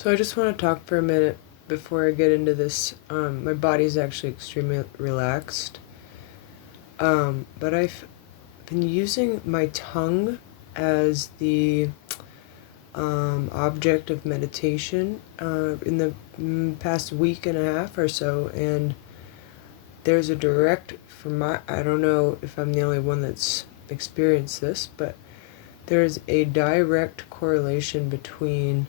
So I just want to talk for a minute before I get into this. My body's actually extremely relaxed, but I've been using my tongue as the object of meditation in the past week and a half or so, and there's a direct, I don't know if I'm the only one that's experienced this, but there's a direct correlation between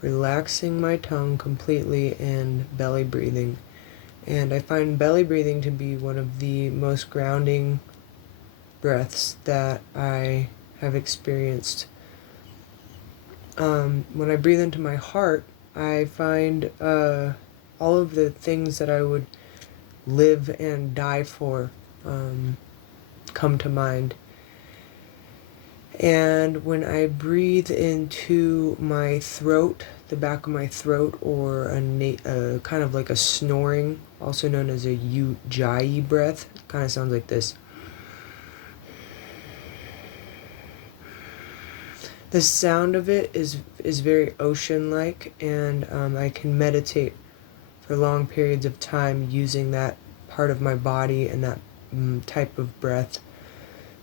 relaxing my tongue completely and belly breathing. And I find belly breathing to be one of the most grounding breaths that I have experienced. When I breathe into my heart, I find all of the things that I would live and die for come to mind. And when I breathe into my throat, the back of my throat, or a kind of like a snoring, also known as a ujjayi breath, it kind of sounds like this. The sound of it is very ocean-like, and I can meditate for long periods of time using that part of my body and that type of breath.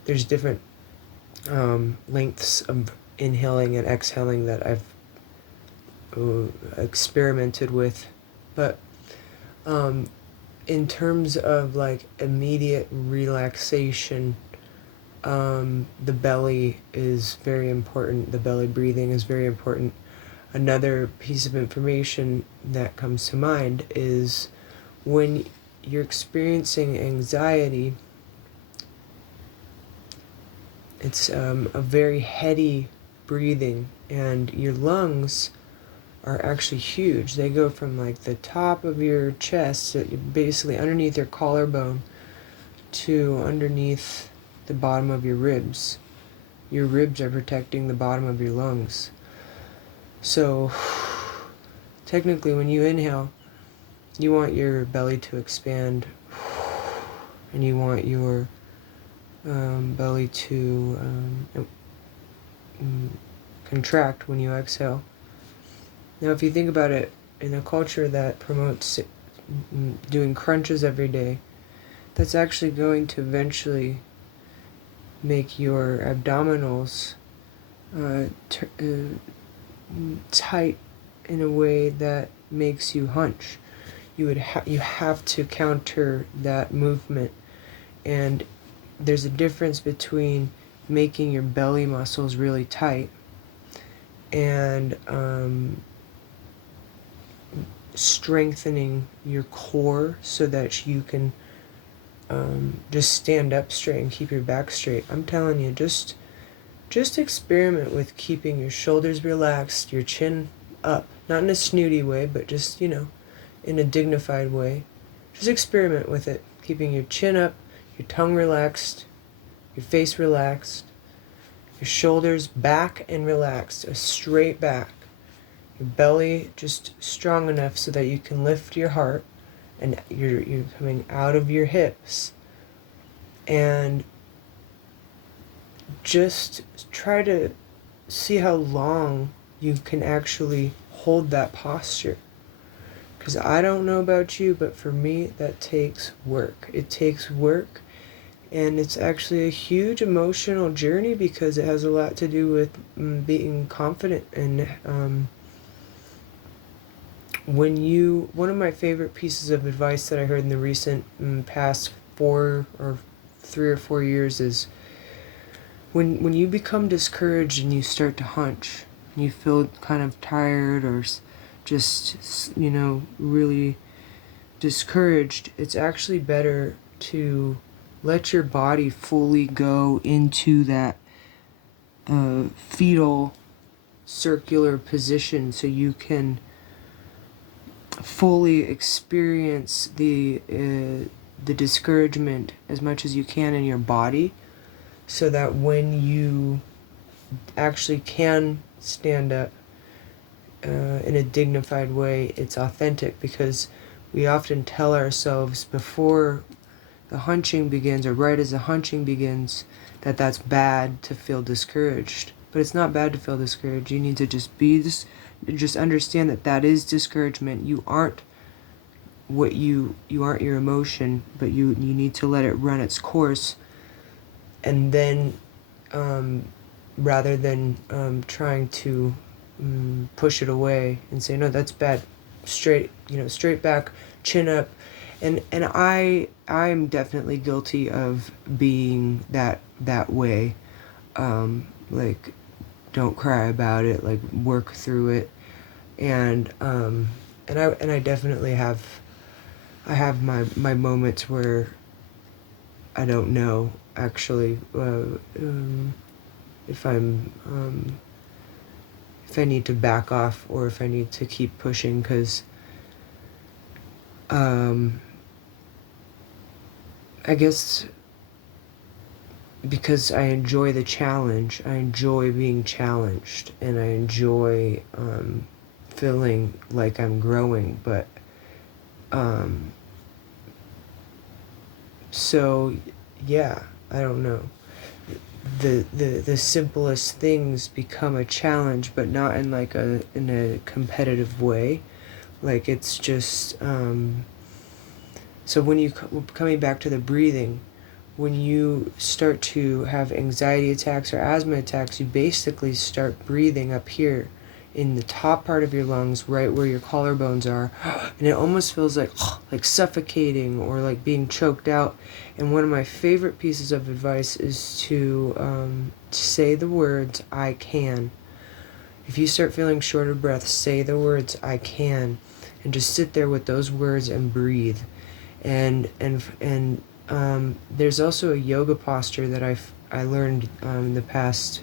There's different lengths of inhaling and exhaling that I've experimented with, but in terms of like immediate relaxation, the belly is very important. The belly breathing is very important. Another piece of information that comes to mind is when you're experiencing anxiety, it's a very heady breathing, and your lungs are actually huge. They go from like the top of your chest, so basically underneath your collarbone, to underneath the bottom of your ribs. Your ribs are protecting the bottom of your lungs. So technically when you inhale, you want your belly to expand, and you want your belly to contract when you exhale. Now, if you think about it, in a culture that promotes doing crunches every day, that's actually going to eventually make your abdominals tight in a way that makes you hunch. You have to counter that movement, and there's a difference between making your belly muscles really tight and strengthening your core so that you can just stand up straight and keep your back straight. I'm telling you, just experiment with keeping your shoulders relaxed, your chin up, not in a snooty way, but just, in a dignified way. Just experiment with it, keeping your chin up, your tongue relaxed, your face relaxed, your shoulders back and relaxed, a straight back, your belly just strong enough so that you can lift your heart, and you're coming out of your hips, and just try to see how long you can actually hold that posture. Because I don't know about you, but for me, that takes work. It takes work, and it's actually a huge emotional journey because it has a lot to do with being confident. And one of my favorite pieces of advice that I heard in the recent past 3 or 4 years is when you become discouraged and you start to hunch, and you feel kind of tired or just, really discouraged, it's actually better to let your body fully go into that fetal circular position so you can fully experience the discouragement as much as you can in your body, so that when you actually can stand up in a dignified way, it's authentic. Because we often tell ourselves before the hunching begins, or right as the hunching begins, that that's bad to feel discouraged. But it's not bad to feel discouraged. You need to just just understand that that is discouragement. You aren't you aren't your emotion, but you need to let it run its course, and then rather than trying to push it away and say no, that's bad, straight back, chin up. And I'm definitely guilty of being that way. Like, don't cry about it, like work through it. And I definitely have my moments where I don't know actually if if I need to back off or if I need to keep pushing, because I guess because I enjoy the challenge, I enjoy being challenged, and I enjoy feeling like I'm growing. But so yeah, I don't know. The simplest things become a challenge, but not in like in a competitive way. Like, it's just so when you coming back to the breathing, when you start to have anxiety attacks or asthma attacks, you basically start breathing up here in the top part of your lungs, right where your collarbones are, and it almost feels like suffocating or like being choked out. And one of my favorite pieces of advice is to say the words "I can." If you start feeling short of breath, say the words "I can," and just sit there with those words and breathe. And there's also a yoga posture that I learned in the past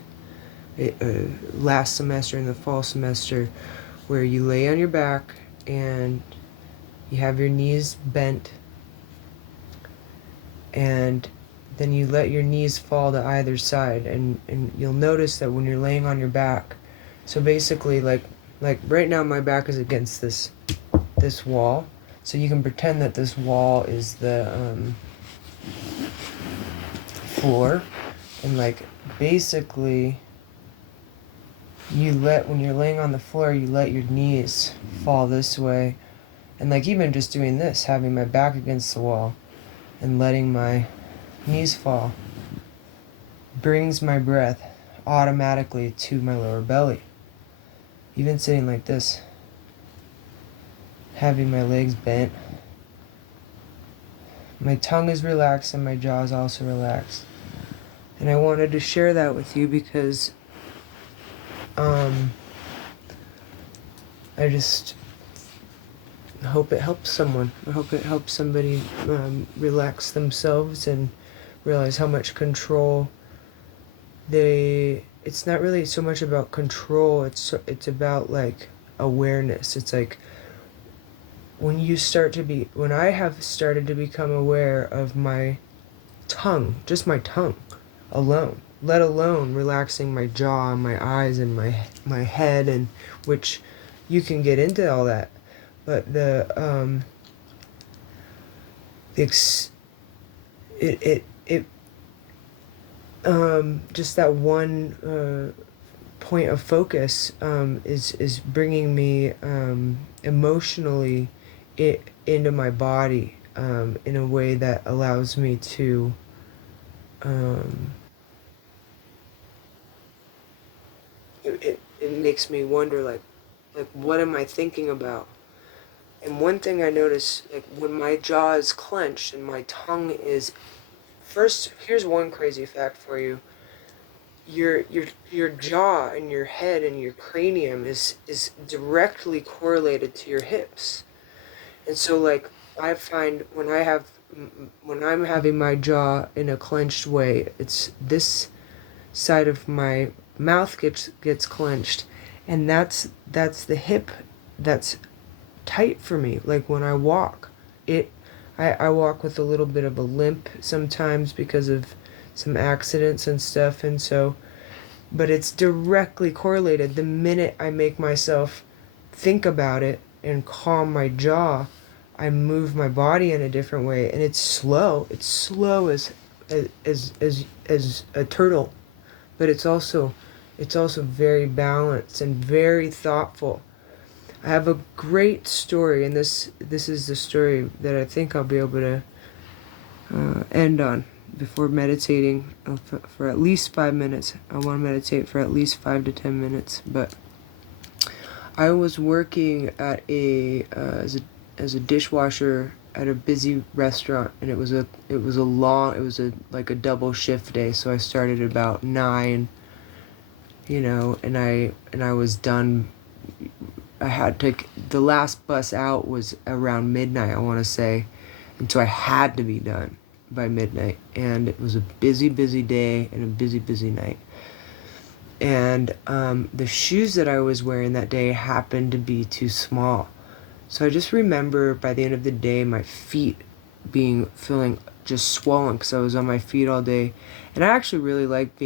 last semester, in the fall semester, where you lay on your back and you have your knees bent, and then you let your knees fall to either side, and you'll notice that when you're laying on your back, so basically like right now my back is against this wall, so you can pretend that this wall is the floor, and like basically when you're laying on the floor, you let your knees fall this way, and like even just doing this, having my back against the wall and letting my knees fall, brings my breath automatically to my lower belly. Even sitting like this, having my legs bent, my tongue is relaxed and my jaw is also relaxed. And I wanted to share that with you because I just hope it helps someone. I hope it helps somebody relax themselves and realize how much control it's not really so much about control, it's about like awareness. It's like when I have started to become aware of my tongue, just my tongue alone, let alone relaxing my jaw and my eyes and my head, and which you can get into all that, but just that one point of focus is bringing me emotionally into my body in a way that allows me to it makes me wonder, like what am I thinking about? And one thing I notice, like when my jaw is clenched and my tongue is first, here's one crazy fact for you. Your jaw and your head and your cranium is directly correlated to your hips. And so like I find when I'm having my jaw in a clenched way, it's this side of my mouth gets clenched, and that's the hip that's tight for me. Like when I walk, I walk with a little bit of a limp sometimes because of some accidents and stuff, and so, but it's directly correlated. The minute I make myself think about it and calm my jaw, I move my body in a different way, and it's slow. It's slow as a turtle, but it's also very balanced and very thoughtful. I have a great story, and this is the story that I think I'll be able to end on before meditating for at least 5 minutes. I want to meditate for at least 5 to 10 minutes. But I was working at as a dishwasher at a busy restaurant, and it was like a double shift day. So I started about 9, and I was done. I had to. The last bus out was around midnight, I want to say, and so I had to be done by midnight. And it was a busy, busy day and a busy, busy night. And the shoes that I was wearing that day happened to be too small. So I just remember by the end of the day, my feet feeling just swollen because I was on my feet all day. And I actually really like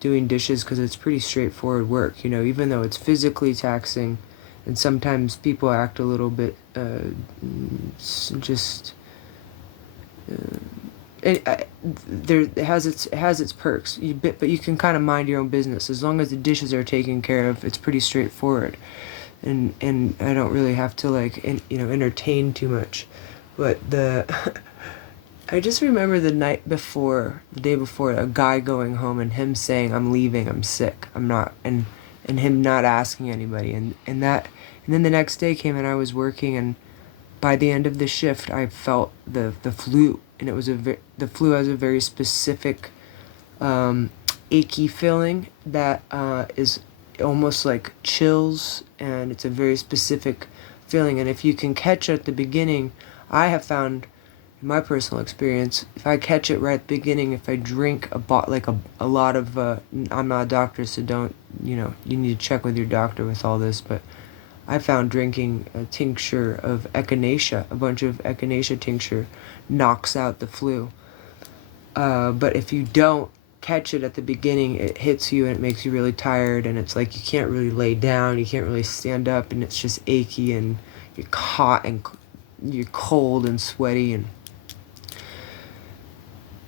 doing dishes because it's pretty straightforward work, even though it's physically taxing, and sometimes people act a little bit just. It has its perks, but you can kind of mind your own business as long as the dishes are taken care of. It's pretty straightforward, and I don't really have to entertain too much. But I just remember the day before, a guy going home and him saying, "I'm leaving, I'm sick, I'm not," and him not asking anybody, and then the next day came and I was working, and by the end of the shift I felt the flu, and it was the flu has a very specific achy feeling that is almost like chills, and it's a very specific feeling. And if you can catch it at the beginning, I have found in my personal experience, if I catch it right at the beginning, if I drink a lot of I'm not a doctor, so don't, you need to check with your doctor with all this, but I found drinking a tincture of echinacea, a bunch of echinacea tincture, knocks out the flu. But if you don't catch it at the beginning, it hits you and it makes you really tired, and it's like you can't really lay down, you can't really stand up, and it's just achy, and you're hot and you're cold and sweaty, and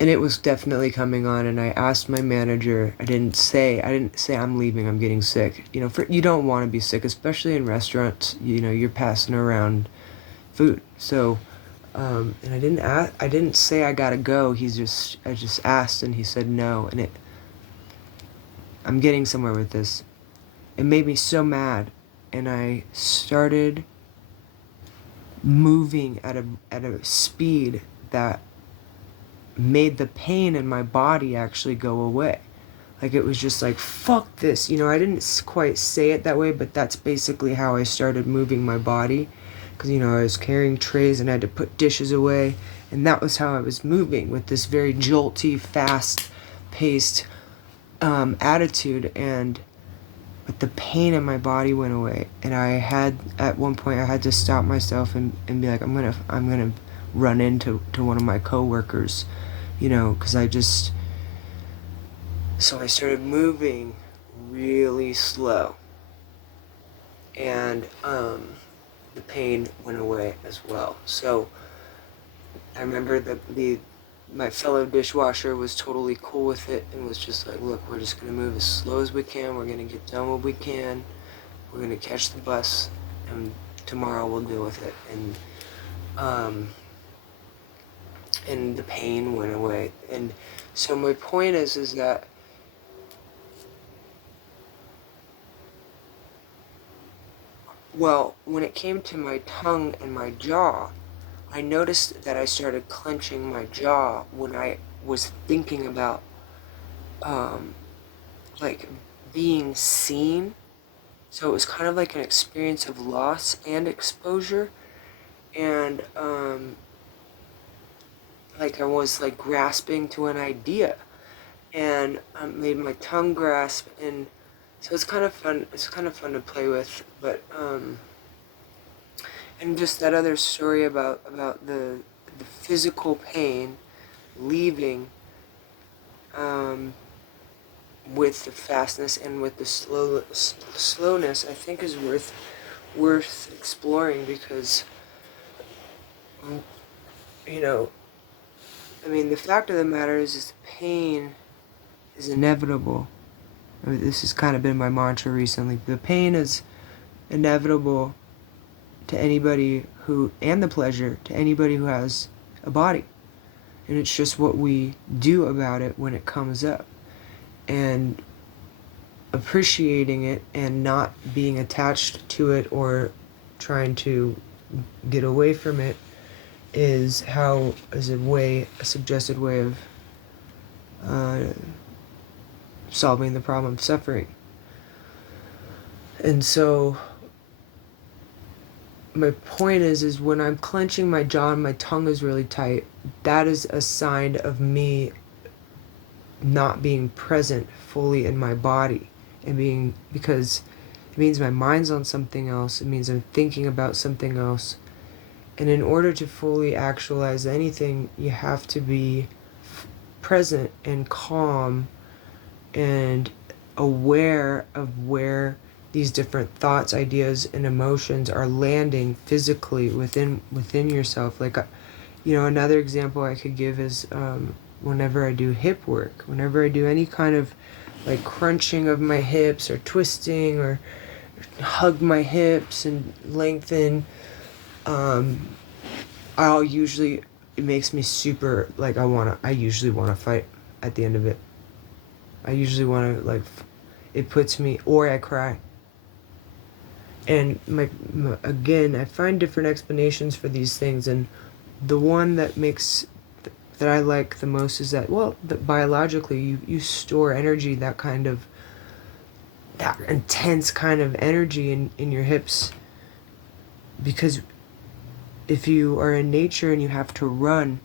it was definitely coming on. And I asked my manager, I didn't say I'm leaving, I'm getting sick. You don't want to be sick, especially in restaurants. You're passing around food. So, and I didn't say I gotta go. I just asked, and he said no. And I'm getting somewhere with this. It made me so mad, and I started moving at a speed that made the pain in my body actually go away. Like, it was just like, fuck this. I didn't quite say it that way, but that's basically how I started moving my body. Because, I was carrying trays and I had to put dishes away. And that was how I was moving, with this very jolty, fast-paced attitude. But the pain in my body went away. And at one point, I had to stop myself and be like, I'm gonna run into one of my coworkers, because so I started moving really slow, and the pain went away as well. So I remember that my fellow dishwasher was totally cool with it and was just like, look, we're just gonna move as slow as we can, we're gonna get done what we can, we're gonna catch the bus, and tomorrow we'll deal with it. And the pain went away. And so my point is that when it came to my tongue and my jaw, I noticed that I started clenching my jaw when I was thinking about being seen. So it was kind of like an experience of loss and exposure, and I was grasping to an idea, and made my tongue grasp, and so it's kind of fun. It's kind of fun to play with, but and just that other story about the physical pain leaving, with the fastness and with the slowness, I think is worth exploring, because the fact of the matter is the pain is inevitable. This has kind of been my mantra recently. The pain is inevitable to anybody who, and the pleasure to anybody who has a body. And it's just what we do about it when it comes up. And appreciating it and not being attached to it or trying to get away from it is a suggested way of solving the problem of suffering. And so my point is when I'm clenching my jaw and my tongue is really tight, that is a sign of me not being present fully in my body, and because it means my mind's on something else. It means I'm thinking about something else. And in order to fully actualize anything, you have to be present and calm and aware of where these different thoughts, ideas, and emotions are landing physically within yourself. Like, another example I could give is whenever I do hip work, whenever I do any kind of like crunching of my hips or twisting or hug my hips and lengthen, it makes me super, like, I usually want to fight at the end of it. I usually want to, like, it puts me, or I cry. And again, I find different explanations for these things, and the one that I like the most is that, biologically you store energy, that intense kind of energy in your hips, because if you are in nature and you have to run,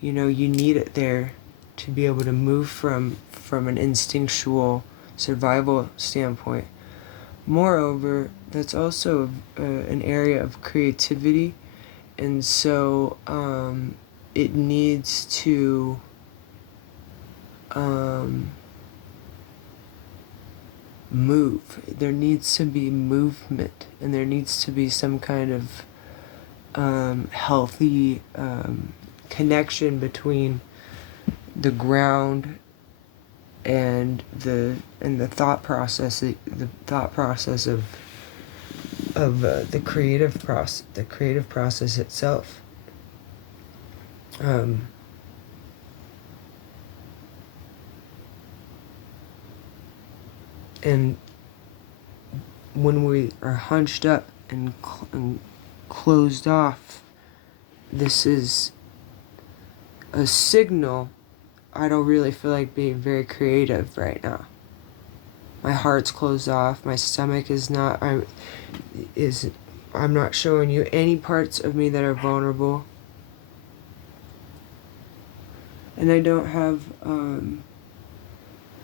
you need it there to be able to move from an instinctual survival standpoint. Moreover, that's also an area of creativity, and so it needs to move. There needs to be movement, and there needs to be some kind of healthy connection between the ground and the thought process, the thought process of the creative process itself. And when we are hunched up and closed off, this is a signal. I don't really feel like being very creative right now. My heart's closed off. My stomach is not. I'm not showing you any parts of me that are vulnerable. And I don't have.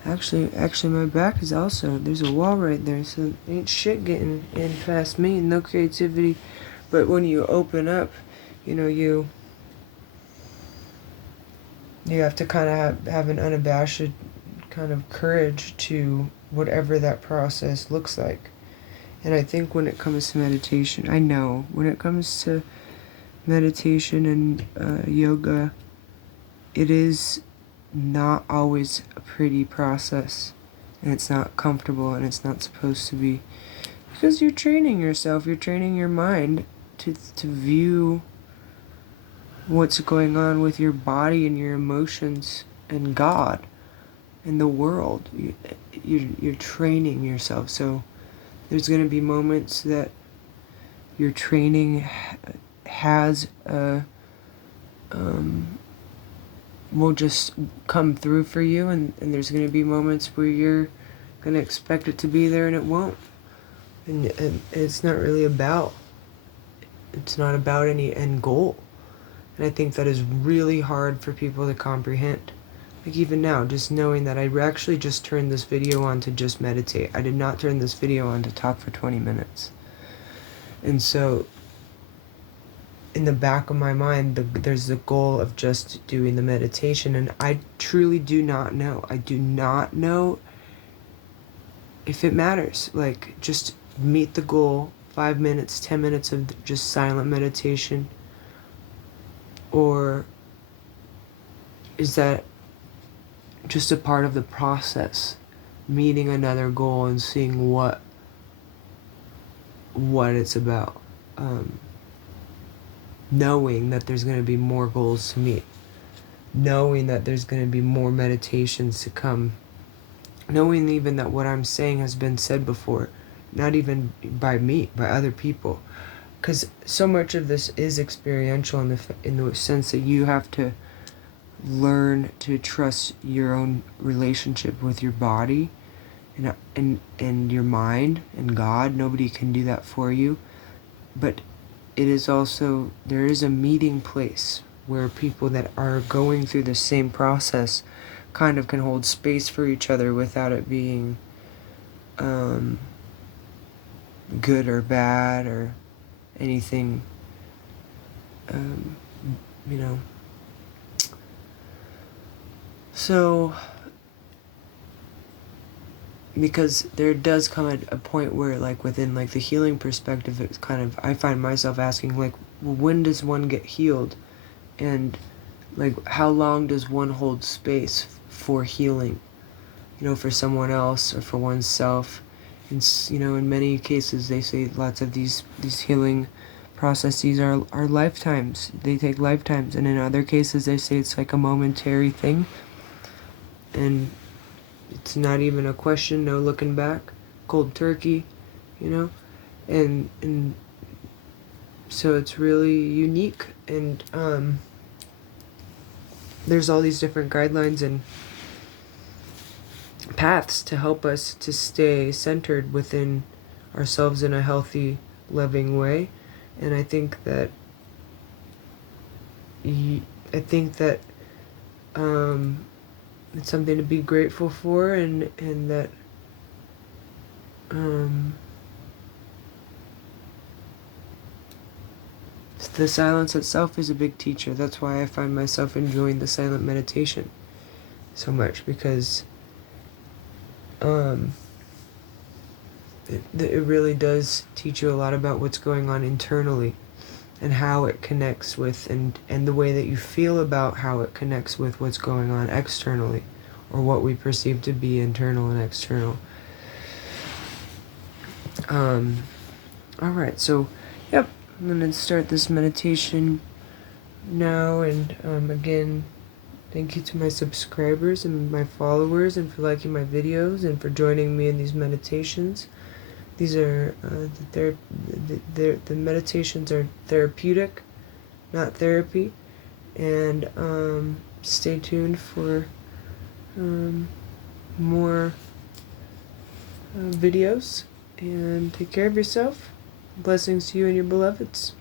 Actually, my back is also. There's a wall right there, so ain't shit getting in past me. No creativity. But when you open up, you have to kind of have an unabashed kind of courage to whatever that process looks like. And I think when it comes to meditation, when it comes to meditation and yoga, it is not always a pretty process, and it's not comfortable, and it's not supposed to be, because you're training yourself, you're training your mind to view what's going on with your body and your emotions and God and the world. You're training yourself. So there's going to be moments that your training has will just come through for you, and there's going to be moments where you're going to expect it to be there and it won't. And it's not about any end goal. And I think that is really hard for people to comprehend. Like, even now, just knowing that I actually just turned this video on to just meditate. I did not turn this video on to talk for 20 minutes. And so, in the back of my mind, there's the goal of just doing the meditation. And I truly do not know. I do not know if it matters. Like, just meet the goal, 5 minutes, 10 minutes of just silent meditation. Or is that just a part of the process, meeting another goal and seeing what what it's about. Knowing that there's going to be more goals to meet, knowing that there's going to be more meditations to come, knowing even that what I'm saying has been said before, not even by me, by other people. Because so much of this is experiential in the sense that you have to learn to trust your own relationship with your body and your mind and God. Nobody can do that for you. But it is also, there is a meeting place where people that are going through the same process kind of can hold space for each other without it being good or bad or anything, you know. So, because there does come a point where, like, within, like, the healing perspective, it's kind of, I find myself asking, like, well, when does one get healed? And, like, how long does one hold space for healing, you know, for someone else or for oneself? And, you know, in many cases, they say lots of these healing processes are lifetimes. They take lifetimes. And in other cases, they say it's like a momentary thing. And it's not even a question, no looking back, cold turkey, you know? And so it's really unique. And there's all these different guidelines and paths to help us to stay centered within ourselves in a healthy, loving way. And I think that it's something to be grateful for, and that the silence itself is a big teacher. That's why I find myself enjoying the silent meditation so much, because it really does teach you a lot about what's going on internally and how it connects with, and the way that you feel about how it connects with what's going on externally, or what we perceive to be internal and external. Alright, so, yep, I'm going to start this meditation now, and again, thank you to my subscribers and my followers, and for liking my videos, and for joining me in these meditations. These are, the meditations are therapeutic, not therapy, and stay tuned for more videos, and take care of yourself. Blessings to you and your beloveds.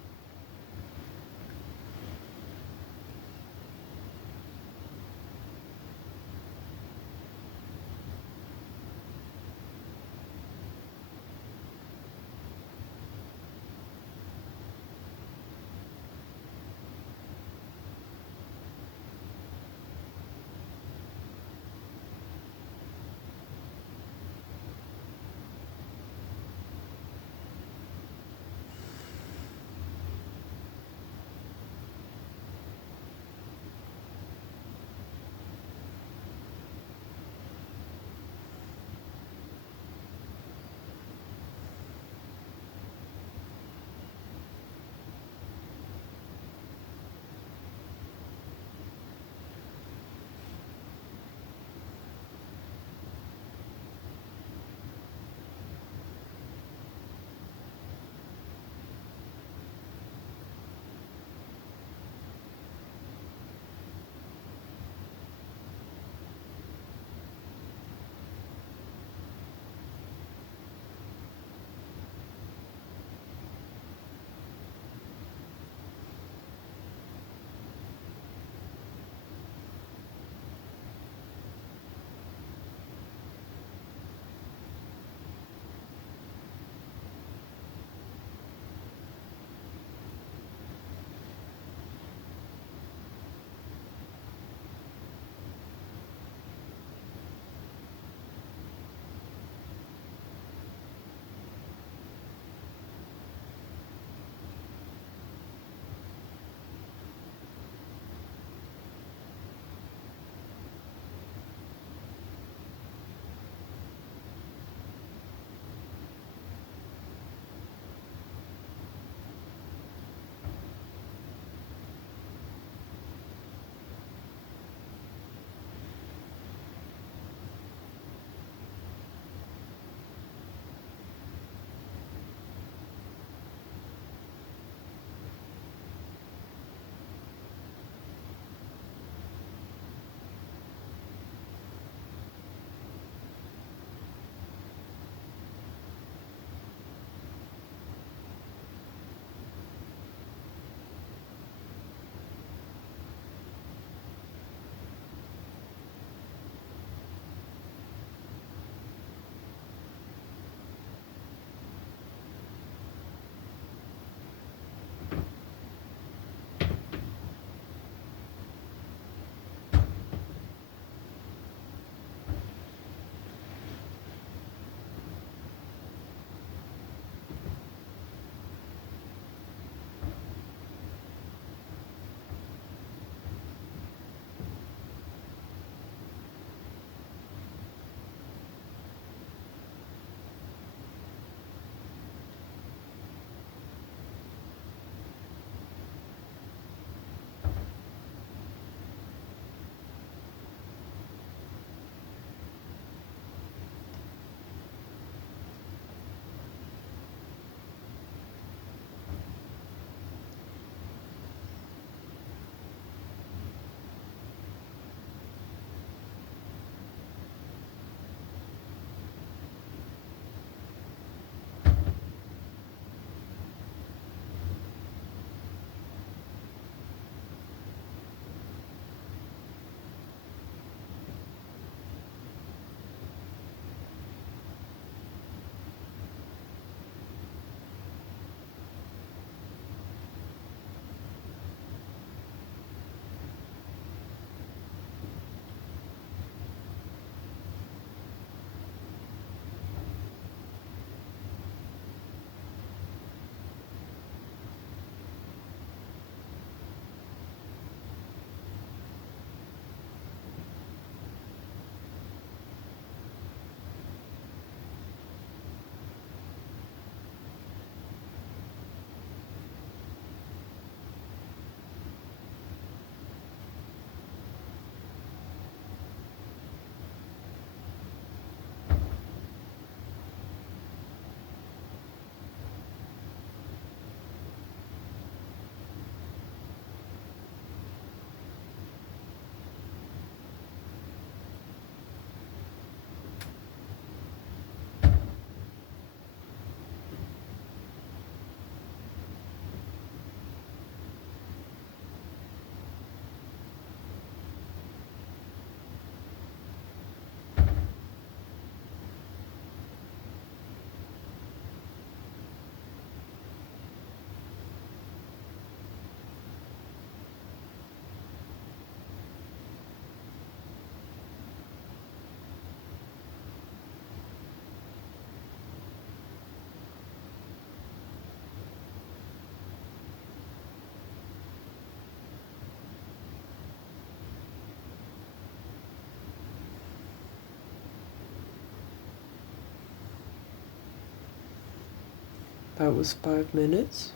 That was 5 minutes.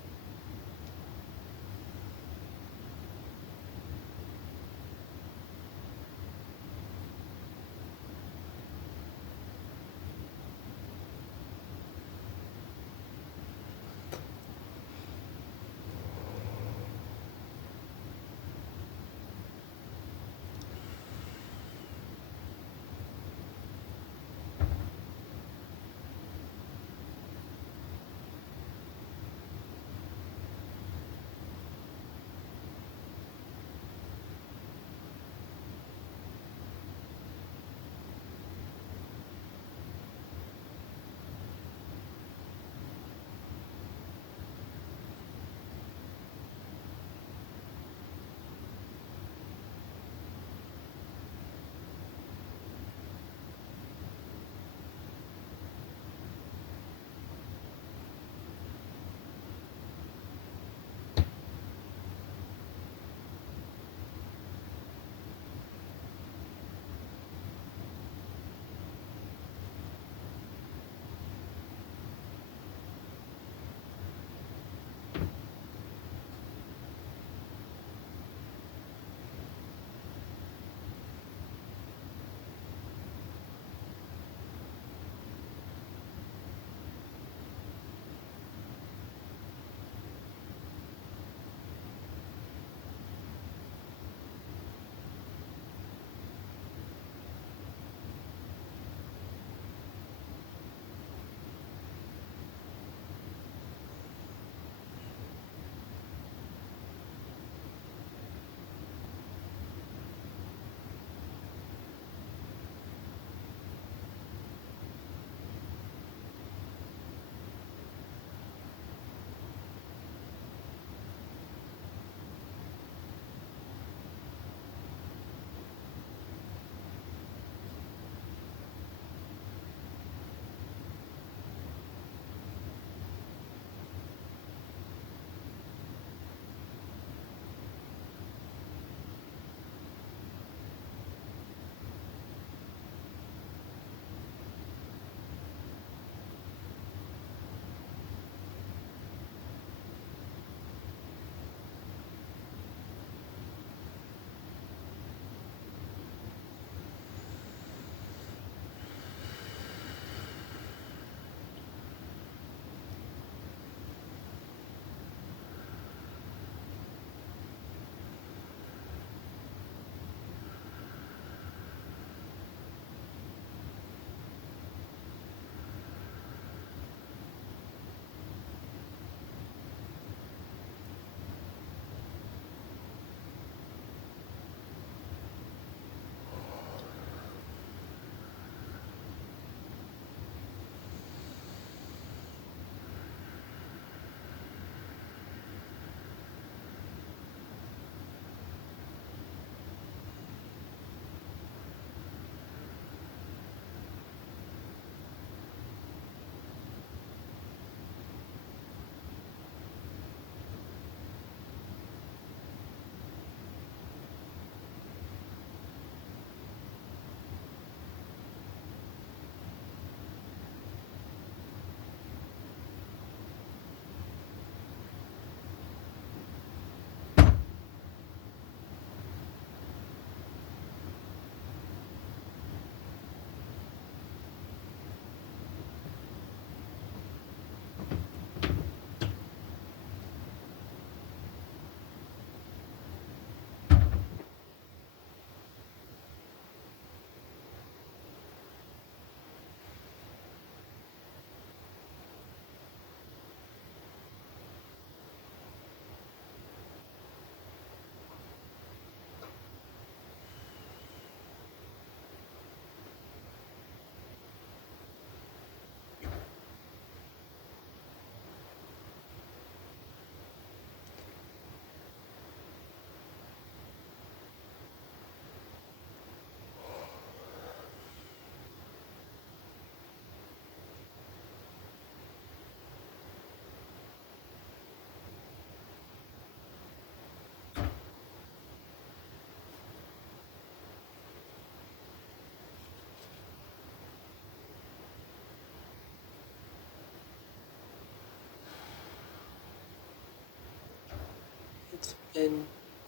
in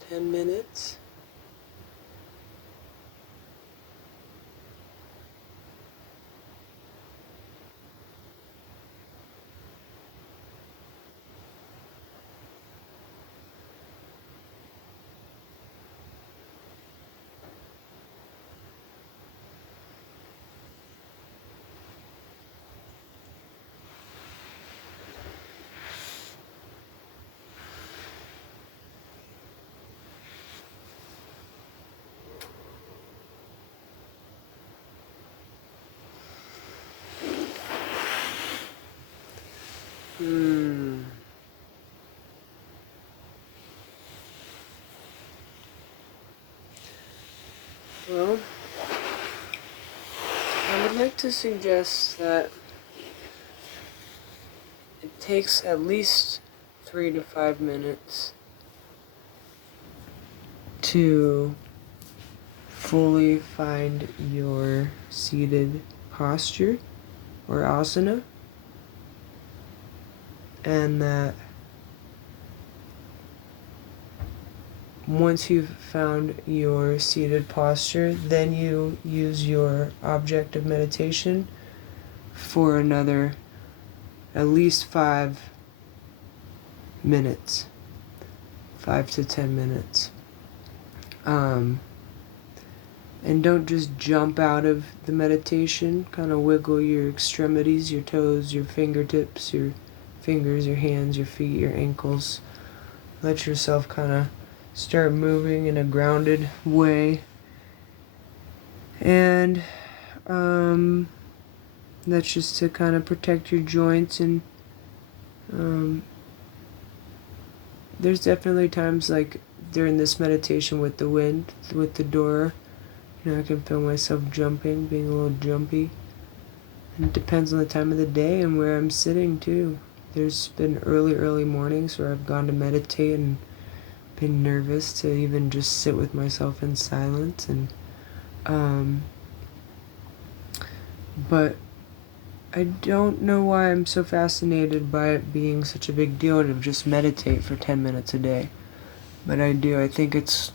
10 minutes. Well, I would like to suggest that it takes at least 3 to 5 minutes to fully find your seated posture or asana, and that once you've found your seated posture, then you use your object of meditation for another at least 5 minutes, 5 to 10 minutes. And don't just jump out of the meditation. Kind of wiggle your extremities, your toes, your fingertips, your fingers, your hands, your feet, your ankles. Let yourself kind of start moving in a grounded way. And that's just to kind of protect your joints. And there's definitely times like during this meditation with the wind, with the door, I can feel myself jumping, being a little jumpy. And it depends on the time of the day and where I'm sitting too. There's been early mornings where I've gone to meditate and been nervous to even just sit with myself in silence. And but I don't know why I'm so fascinated by it being such a big deal to just meditate for 10 minutes a day. But I do. I think it's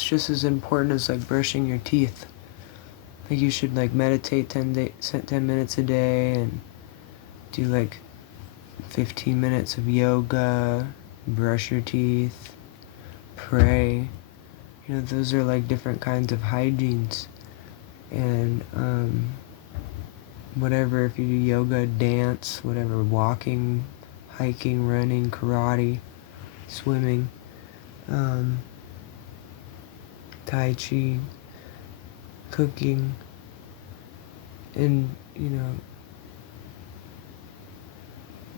just as important as like brushing your teeth. Like you should like meditate 10 minutes a day and do like 15 minutes of yoga, brush your teeth, pray. Those are like different kinds of hygienes. And whatever, if you do yoga, dance, whatever, walking, hiking, running, karate, swimming, Tai Chi, cooking, and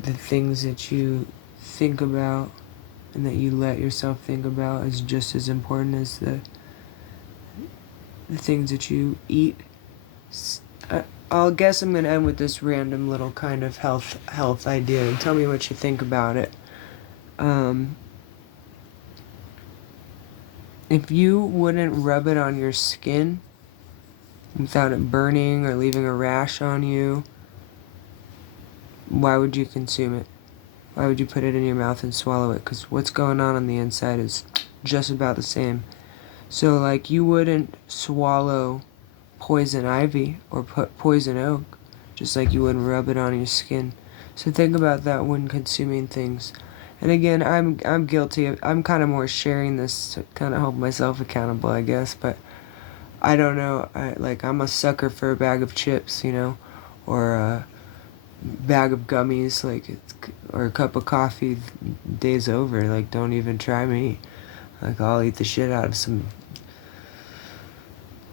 the things that you think about and that you let yourself think about is just as important as the things that you eat. I'll guess I'm going to end with this random little kind of health idea, and tell me what you think about it. If you wouldn't rub it on your skin without it burning or leaving a rash on you, why would you consume it? Why would you put it in your mouth and swallow it? Because what's going on the inside is just about the same. So like you wouldn't swallow poison ivy or put poison oak, just like you wouldn't rub it on your skin. So think about that when consuming things. And again, I'm guilty of, I'm kind of more sharing this to kind of hold myself accountable, I guess, but I don't know, I'm a sucker for a bag of chips, or a bag of gummies, or a cup of coffee. Day's over. Like, don't even try me. Like, I'll eat the shit out of some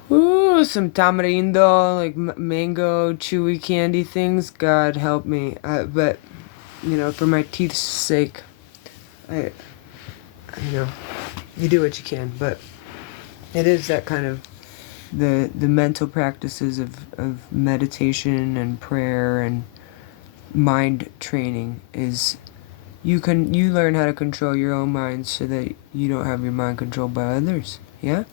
tamarindo, like mango, chewy candy things. God help me. But for my teeth's sake, you do what you can. But it is that kind of the mental practices of meditation and prayer and mind training is you learn how to control your own mind so that you don't have your mind controlled by others. Yeah?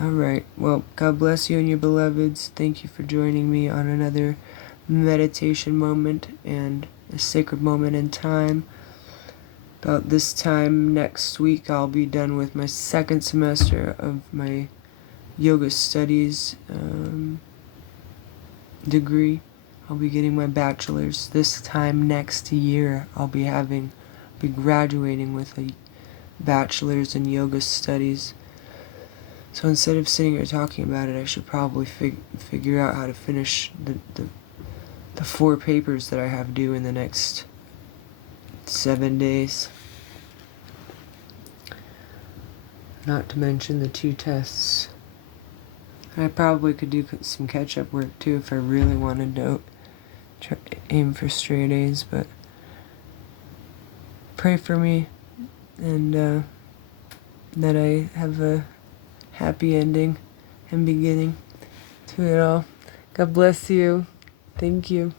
Alright. Well, God bless you and your beloveds. Thank you for joining me on another meditation moment and a sacred moment in time. About this time next week, I'll be done with my second semester of my yoga studies degree. I'll be getting my bachelor's. This time next year, I'll be graduating with a bachelor's in yoga studies. So instead of sitting here talking about it, I should probably figure out how to finish the 4 papers that I have due in the next 7 days. Not to mention the 2 tests. I probably could do some catch-up work too if I really wanted to aim for straight A's, but pray for me and that I have a happy ending and beginning to it all. God bless you. Thank you.